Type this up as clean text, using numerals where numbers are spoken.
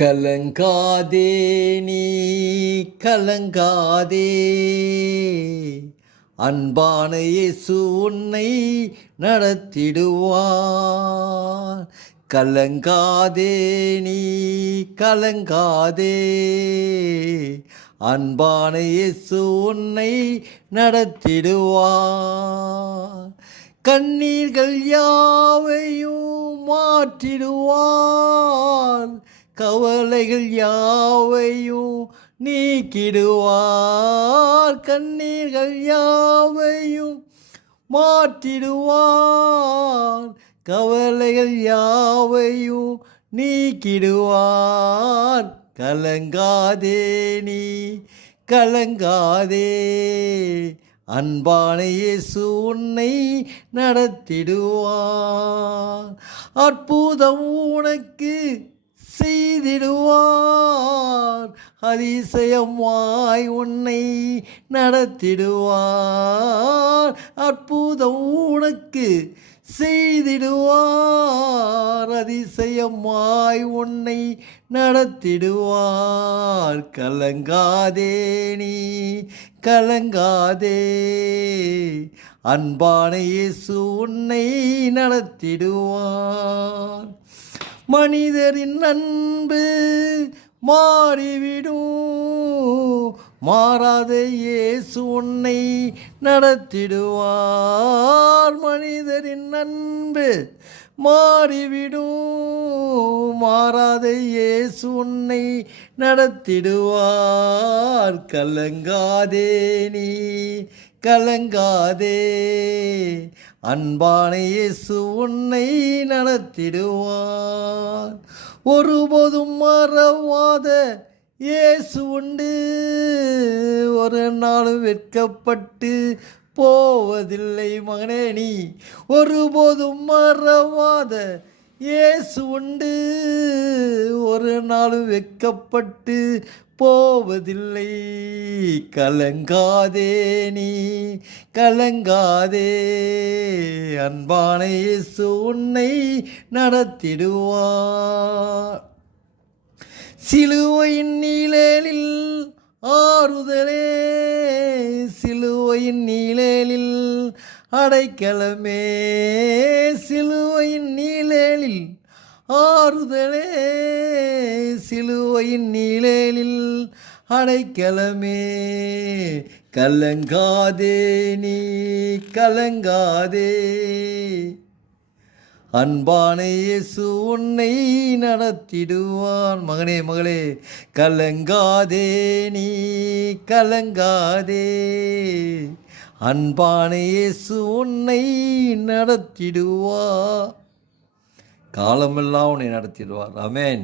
கலங்காதே நீ கலங்காதே, அன்பான இயேசு உன்னை நடத்திடுவார். கலங்காதே நீ கலங்காதே, அன்பான இயேசு உன்னை நடத்திடுவார். கண்ணீர்கள் யாவையும் மாற்றிடுவார், கவலைகள் யாவையும் நீக்கிடுவார். கண்ணீர்கள் யாவையும் மாற்றிடுவார், கவலைகள் யாவையும் நீக்கிடுவார். கலங்காதே நீ கலங்காதே, அன்பான இயேசு உன்னை நடத்திடுவார். அற்புதம் உனக்கு செய்திடுவார், அதிசயமாய் உன்னை நடத்திடுவார். அற்புதம் உனக்கு செய்திடுவார், அதிசயமாய் உன்னை நடத்திடுவார். கலங்காதே நீ கலங்காதே, அன்பான இயேசு உன்னை நடத்திடுவார். மனிதரின் அன்பு மாறிவிடும், மாறாத இயேசு உன்னை நடத்திடுவார். மனிதரின் அன்பு மாறிவிடும், மாறாத இயேசு உன்னை நடத்திடுவார். கலங்காதே நீ கலங்காதே, அன்பான இயேசு உன்னை நடத்திடுவார். ஒருபோதும் மறவாத இயேசு உண்டு, ஒரு நாளும் வெட்கப்பட்டு போவதில்லை மகனே நீ. ஒருபோதும் மறவாத இயேசு உண்டு, ஒரு நாளும் வெட்கப்பட்டு போவதில்லை. கலங்காதே நீ கலங்காதே, அன்பான இயேசு உன்னை நடத்திடுவார். சிலுவையின் நிழலில் ஆறுதலே, சிலுவையின் நிழலில் அடைக்கலமே, சிலுவையின் நிழலில் ஆறுதலே, சிலுவையின் நிழலில் அடைக்கலமே. கலங்காதே நீ கலங்காதே, அன்பான இயேசு உன்னை நடத்திடுவான். மகனே மகளே, கலங்காதே நீ கலங்காதே, அன்பான இயேசு உன்னை நடத்திடுவார். காலமெல்லாம் உன்னை நடத்திடுவார். ஆமென்.